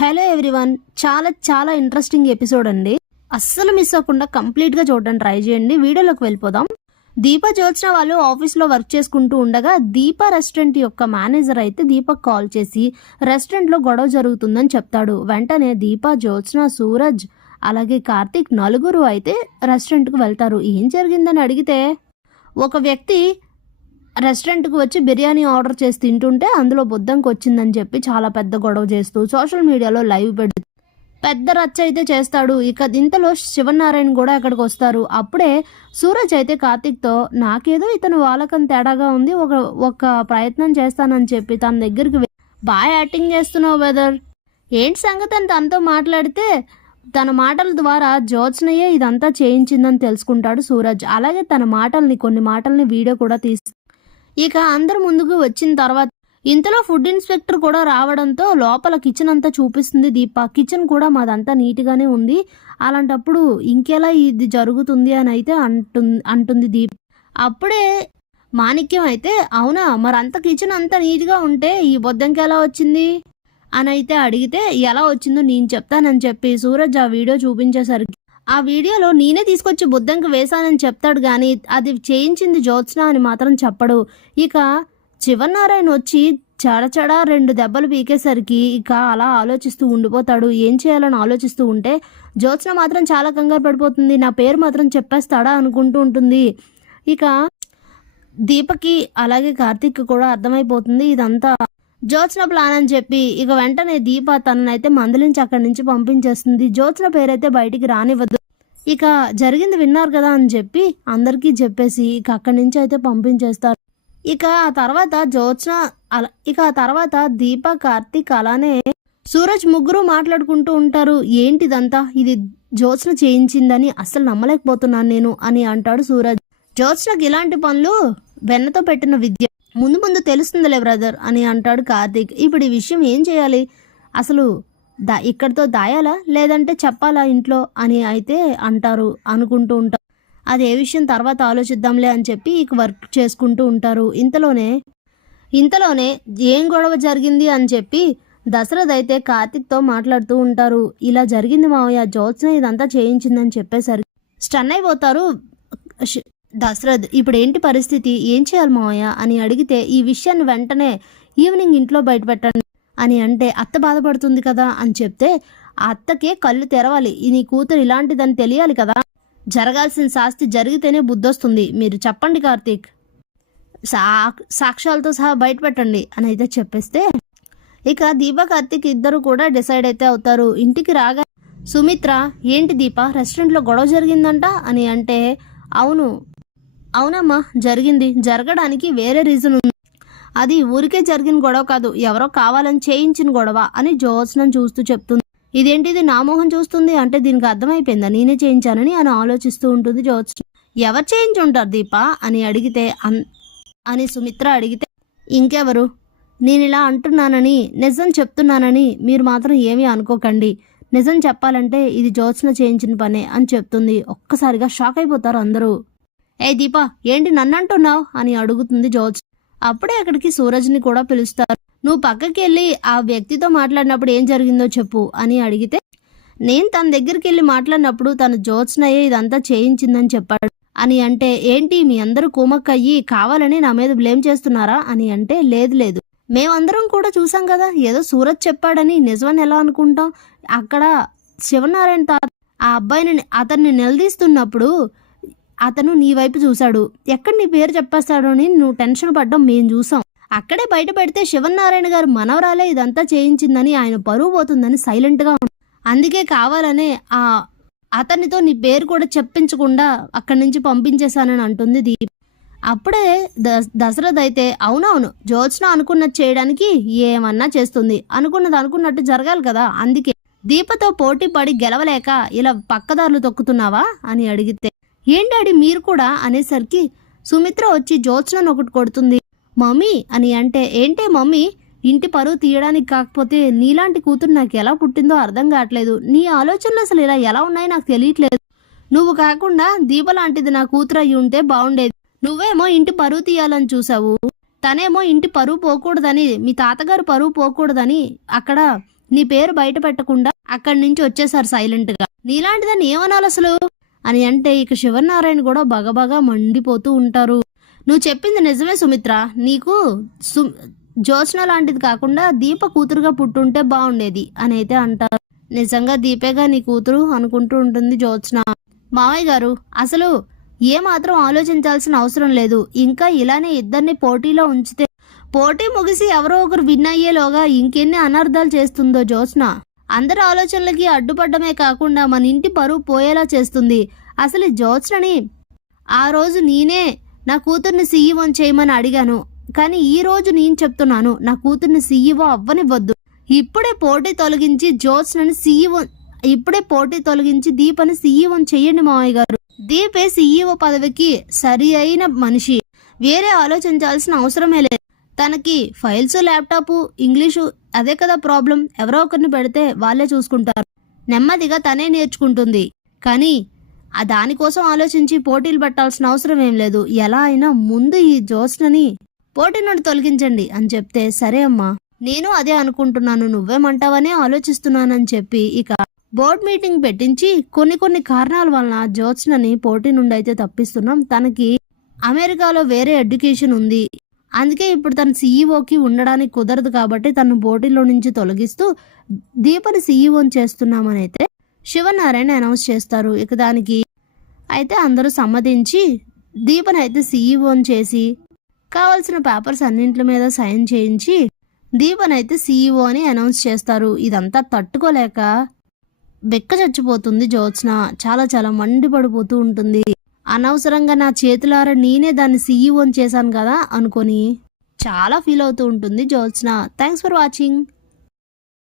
Hello everyone, చాలా చాలా interesting episode అండి. అస్సలు మిస్ అవ్వకుండా కంప్లీట్ గా చూడడానికి ట్రై చేయండి. వీడియోలోకి వెళ్ళిపోదాం. దీప జ్యోత్స్న వాళ్ళు ఆఫీస్ లో వర్క్ చేసుకుంటూ ఉండగా దీప రెస్టారెంట్ యొక్క మేనేజర్ అయితే దీపక్ కాల్ చేసి రెస్టారెంట్ లో గొడవ జరుగుతుందని చెప్తాడు. వెంటనే దీప, జ్యోత్స్న, సూరజ్ అలాగే కార్తీక్ నలుగురు అయితే రెస్టారెంట్ కు వెళ్తారు. ఏం జరిగిందని అడిగితే ఒక వ్యక్తి రెస్టారెంట్కి వచ్చి బిర్యానీ ఆర్డర్ చేసి తింటుంటే అందులో బొద్దంకి వచ్చిందని చెప్పి చాలా పెద్ద గొడవ చేస్తూ సోషల్ మీడియాలో లైవ్ పెడుతూ పెద్ద రచ్చ అయితే చేస్తాడు. ఇక ఇంతలో శివనారాయణ కూడా అక్కడికి వస్తారు. అప్పుడే సూరజ్ అయితే కార్తీక్తో నాకేదో ఇతను వాళ్ళకం తేడాగా ఉంది, ఒక ప్రయత్నం చేస్తానని చెప్పి తన దగ్గరికి బాగా యాక్టింగ్ చేస్తున్నావు వెదర్, ఏంటి సంగతి అని తనతో మాట్లాడితే తన మాటల ద్వారా జ్యోత్స్నయే ఇదంతా చేయించిందని తెలుసుకుంటాడు సూరజ్. అలాగే తన కొన్ని మాటల్ని వీడియో కూడా తీసి ఇక అందరు ముందుకు వచ్చిన తర్వాత ఇంతలో ఫుడ్ ఇన్స్పెక్టర్ కూడా రావడంతో లోపల కిచెన్ అంతా చూపిస్తుంది దీప. కిచెన్ కూడా మాదంతా నీట్గానే ఉంది, అలాంటప్పుడు ఇంకెలా ఇది జరుగుతుంది అని అయితే అంటుంది దీప. అప్పుడే మాణిక్యం అయితే అవునా మరంత కిచెన్ అంతా నీట్గా ఉంటే ఈ బొద్దంకి ఎలా వచ్చింది అని అయితే అడిగితే ఎలా వచ్చిందో నేను చెప్తానని చెప్పి సూరజ్ ఆ వీడియో చూపించేసరికి ఆ వీడియోలో నేనే తీసుకొచ్చి బుద్ధంకి వేశానని చెప్తాడు కానీ అది చేయించింది జ్యోత్స్న అని మాత్రం చెప్పడు. ఇక శివనారాయణ వచ్చి చడచడ 2 దెబ్బలు పీకేసరికి ఇక అలా ఆలోచిస్తూ ఉండిపోతాడు. ఏం చేయాలని ఆలోచిస్తూ ఉంటే జ్యోత్స్న మాత్రం చాలా కంగారు పడిపోతుంది. నా పేరు మాత్రం చెప్పేస్తాడా అనుకుంటూ ఉంటుంది. ఇక దీపకి అలాగే కార్తీక్ కూడా అర్థమైపోతుంది ఇదంతా జ్యోత్స్న ప్లాన్ అని చెప్పి ఇక వెంటనే దీప తననైతే మందలించి అక్కడి నుంచి పంపించేస్తుంది. జ్యోత్స్న పేరైతే బయటికి రానివ్వదు. ఇక జరిగింది విన్నారు కదా అని చెప్పి అందరికీ చెప్పేసి ఇక అక్కడి నుంచి అయితే పంపించేస్తారు. ఇక ఆ తర్వాత దీప, కార్తీక్ అలానే సూరజ్ ముగ్గురు మాట్లాడుకుంటూ ఉంటారు. ఏంటిదంతా, ఇది జ్యోత్స్న చేయించిందని అస్సలు నమ్మలేకపోతున్నాను నేను అని అంటాడు సూరజ్. జ్యోత్స్నకి ఇలాంటి పనులు వెన్నతో పెట్టిన విద్య, ముందు ముందు తెలుస్తుందిలే బ్రదర్ అని అంటాడు కార్తీక్. ఇప్పుడు ఈ విషయం ఏం చేయాలి, అసలు ఇక్కడితో దాయాలా లేదంటే చెప్పాలా ఇంట్లో అని అయితే అనుకుంటూ ఉంటారు. అదే విషయం తర్వాత ఆలోచిద్దాంలే అని చెప్పి ఇక వర్క్ చేసుకుంటూ ఉంటారు. ఇంతలోనే ఏం గొడవ జరిగింది అని చెప్పి దశరథ్ అయితే కార్తీక్తో మాట్లాడుతూ ఉంటారు. ఇలా జరిగింది మావయ్య, జ్యోత్స్న ఇదంతా చేయించిందని చెప్పేసరికి స్టన్ అయిపోతారు దశరథ్. ఇప్పుడు ఏంటి పరిస్థితి, ఏం చేయాలి మావయ్య అని అడిగితే ఈ విషయాన్ని వెంటనే ఈవినింగ్ ఇంట్లో బయటపెట్టండి అని అంటే అత్త బాధపడుతుంది కదా అని చెప్తే ఆ అత్తకే కళ్ళు తెరవాలి, నీ కూతురు ఇలాంటిదని తెలియాలి కదా, జరగాల్సిన శాస్తి జరిగితేనే బుద్ధొస్తుంది, మీరు చెప్పండి కార్తీక్, సాక్ష్యాలతో సహా బయటపెట్టండి అని అయితే చెప్పేస్తే ఇక దీప, కార్తీక్ ఇద్దరు కూడా డిసైడ్ అయితే అవుతారు. ఇంటికి రాగా సుమిత్ర ఏంటి దీప రెస్టారెంట్లో గొడవ జరిగిందంట అని అంటే అవునమ్మా జరిగింది, జరగడానికి వేరే రీజన్ ఉంది, అది ఊరికే జరిగిన గొడవ కాదు, ఎవరో కావాలని చేయించిన గొడవ అని జ్యోత్స్నను చూస్తూ చెప్తుంది. ఇదేంటిది నా మోహం చూస్తుంది అంటే దీనికి అర్థమైపోయిందా నేనే చేయించానని అని ఆలోచిస్తూ ఉంటుంది జ్యోత్స్న. ఎవరు చేయించి ఉంటారు దీప అని సుమిత్ర అడిగితే ఇంకెవరు, నేను ఇలా అంటున్నానని నిజం చెప్తున్నానని మీరు మాత్రం ఏమీ అనుకోకండి, నిజం చెప్పాలంటే ఇది జ్యోత్స్న చేయించిన పనే అని చెప్తుంది. ఒక్కసారిగా షాక్ అయిపోతారు అందరూ. ఏ దీప ఏంటి నన్ను అంటున్నావు అని అడుగుతుంది జ్యోత్స్న. అప్పుడే అక్కడికి సూరజ్ని కూడా పిలుస్తారు. నువ్వు పక్కకి వెళ్ళి ఆ వ్యక్తితో మాట్లాడినప్పుడు ఏం జరిగిందో చెప్పు అని అడిగితే నేను తన దగ్గరికి వెళ్ళి మాట్లాడినప్పుడు తను జ్యోత్స్నయే ఇదంతా చేయించిందని చెప్పాడు అని అంటే ఏంటి మీ అందరూ కూమక్కయ్యి కావాలని నా మీద బ్లేమ్ చేస్తున్నారా అని అంటే లేదు మేమందరం కూడా చూసాం కదా, ఏదో సూరజ్ చెప్పాడని నిజమని ఎలా అనుకుంటాం, అక్కడ శివనారాయణ ఆ అబ్బాయిని అతన్ని నిలదీస్తున్నప్పుడు అతను నీ వైపు చూశాడు, ఎక్కడ నీ పేరు చెప్పేస్తాడు అని నువ్వు టెన్షన్ పడ్డం మేము చూసాం, అక్కడే బయట పెడితే శివనారాయణ గారు మనవరాలే ఇదంతా చేయించిందని ఆయన పరువు పోతుందని సైలెంట్గా అందుకే కావాలనే అతనితో నీ పేరు కూడా చెప్పించకుండా అక్కడి నుంచి పంపించేశానని అంటుంది దీప. అప్పుడే దశరథ్ అయితే అవునవును జ్యోత్స్న అనుకున్నది చేయడానికి ఏమన్నా చేస్తుంది, అనుకున్నది అనుకున్నట్టు జరగాలి కదా, అందుకే దీపతో పోటీ పడి గెలవలేక ఇలా పక్కదారులు తొక్కుతున్నావా అని అడిగితే ఏంటాడి మీరు కూడా అనేసరికి సుమిత్ర వచ్చి జ్యోత్స్నను ఒకటి కొడుతుంది. మమ్మీ అని అంటే ఏంటే మమ్మీ, ఇంటి పరువు తీయడానికి కాకపోతే నీలాంటి కూతురు నాకు ఎలా పుట్టిందో అర్థం కావట్లేదు, నీ ఆలోచనలు అసలు ఇలా ఎలా ఉన్నాయో నాకు తెలియట్లేదు, నువ్వు కాకుండా దీప లాంటిది నా కూతురు అయ్యి ఉంటే బాగుండేది, నువ్వేమో ఇంటి పరువు తీయాలని చూసావు, తనేమో ఇంటి పరువు పోకూడదని మీ తాతగారు పరువు పోకూడదని అక్కడ నీ పేరు బయట పెట్టకుండా అక్కడి నుంచి వచ్చేసారు సైలెంట్ గా. నీలాంటిదని ఏమనాలి అసలు అని అంటే ఇక శివనారాయణ కూడా బగబగా మండిపోతూ ఉంటారు. నువ్వు చెప్పింది నిజమే సుమిత్ర, నీకు జ్యోత్స్న లాంటిది కాకుండా దీప కూతురుగా పుట్టుంటే బాగుండేది అని అయితే అంటారు. నిజంగా దీపేగా నీ కూతురు అనుకుంటూ ఉంటుంది జ్యోత్స్న. మావయ్య గారు అసలు ఏమాత్రం ఆలోచించాల్సిన అవసరం లేదు. ఇంకా ఇలానే ఇద్దరిని పోటీలో ఉంచితే పోటీ ముగిసి ఎవరో ఒకరు విన్ అయ్యేలోగా ఇంకెన్ని అనర్థాలు చేస్తుందో జ్యోత్స్న. అందరి ఆలోచనలకి అడ్డుపడ్డమే కాకుండా మన ఇంటి పరువు పోయేలా చేస్తుంది. అసలు జ్యోత్స్నని ఆ రోజు నేనే నా కూతుర్ని సీఈఓ చేయమని అడిగాను, కానీ ఈ రోజు నేను చెప్తున్నాను నా కూతుర్ని సీఈఓ అవ్వనివ్వద్దు. ఇప్పుడే పోటీ తొలగించి జ్యోత్స్నని సీఈఓ ఇప్పుడే పోటీ తొలగించి దీపని సీఈఓ చెయ్యండి మావయ్య గారు. దీపే సీఈఓ పదవికి సరి అయిన మనిషి, వేరే ఆలోచించాల్సిన అవసరమే లేదు. తనకి ఫైల్స్ ల్యాప్టాప్ ఇంగ్లీషు అదే కదా ప్రాబ్లం. ఎవరో ఒకరిని పెడితే వాళ్ళే చూసుకుంటారు, నెమ్మదిగా తనే నేర్చుకుంటుంది. కానీ దానికోసం ఆలోచించి పోటీలు పెట్టాల్సిన అవసరం ఏం లేదు. ఎలా అయినా ముందు ఈ జ్యోత్స్నని పోటీ నుండి తొలగించండి అని చెప్తే, సరే అమ్మా నేను అదే అనుకుంటున్నాను, నువ్వేమంటావనే ఆలోచిస్తున్నానని చెప్పి ఇక బోర్డ్ మీటింగ్ పెట్టించి కొన్ని కారణాల వలన జ్యోత్స్నని పోటీ నుండి అయితే తప్పిస్తున్నాం. తనకి అమెరికాలో వేరే ఎడ్యుకేషన్ ఉంది, అందుకే ఇప్పుడు తన సీఈఓకి ఉండడానికి కుదరదు కాబట్టి తను పోటీలో నుంచి తొలగిస్తూ దీపని సీఈఓని చేస్తున్నామని అయితే శివనారాయణ అనౌన్స్ చేస్తారు. ఇక దానికి అయితే అందరూ సమ్మతించి దీపని అయితే సీఈఓని చేసి కావాల్సిన పేపర్స్ అన్నింటి మీద సైన్ చేయించి దీపని అయితే సీఈఓ అని అనౌన్స్ చేస్తారు. ఇదంతా తట్టుకోలేక బెక్క చచ్చిపోతుంది జ్యోత్స్న. చాలా చాలా మండిపడిపోతూ ఉంటుంది. అనవసరంగా నా చేతులారా నేనే దాన్ని సీఈఓని చేశాను కదా అనుకొని చాలా ఫీల్ అవుతూ ఉంటుంది జ్యోత్స్న. Thanks for watching.